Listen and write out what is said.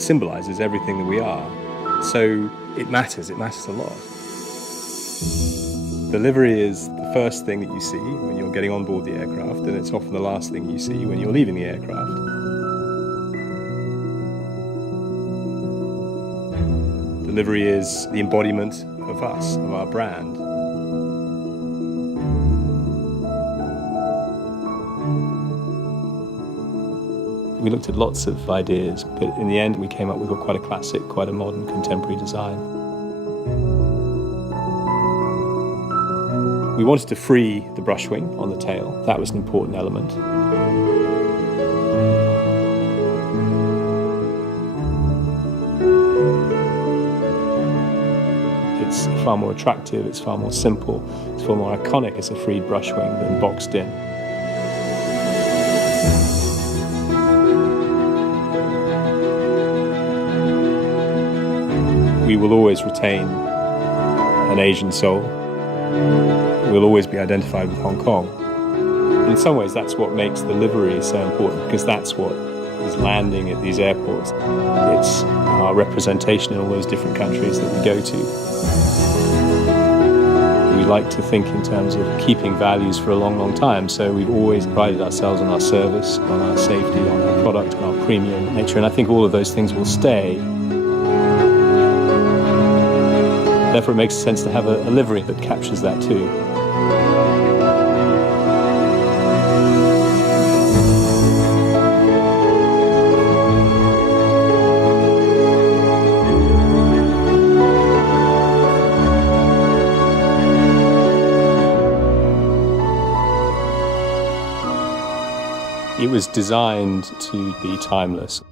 It symbolises everything that we are. So it matters a lot. The livery is the first thing that you see when you're getting on board the aircraft, and it's often the last thing you see when you're leaving the aircraft. The livery is the embodiment of us, of our brand. We looked at lots of ideas, but in the end we came up with quite a classic, quite a modern, contemporary design. We wanted to free the brush wing on the tail. That was an important element. It's far more attractive, it's far more simple, it's far more iconic as a freed brush wing than boxed in. We will always retain an Asian soul. We'll always be identified with Hong Kong. In some ways, that's what makes the livery so important, because that's what is landing at these airports. It's our representation in all those different countries that we go to. We like to think in terms of keeping values for a long, long time, so we've always prided ourselves on our service, on our safety, on our product, on our premium nature, and I think all of those things will stay. Therefore, it makes sense to have a livery that captures that too. It was designed to be timeless.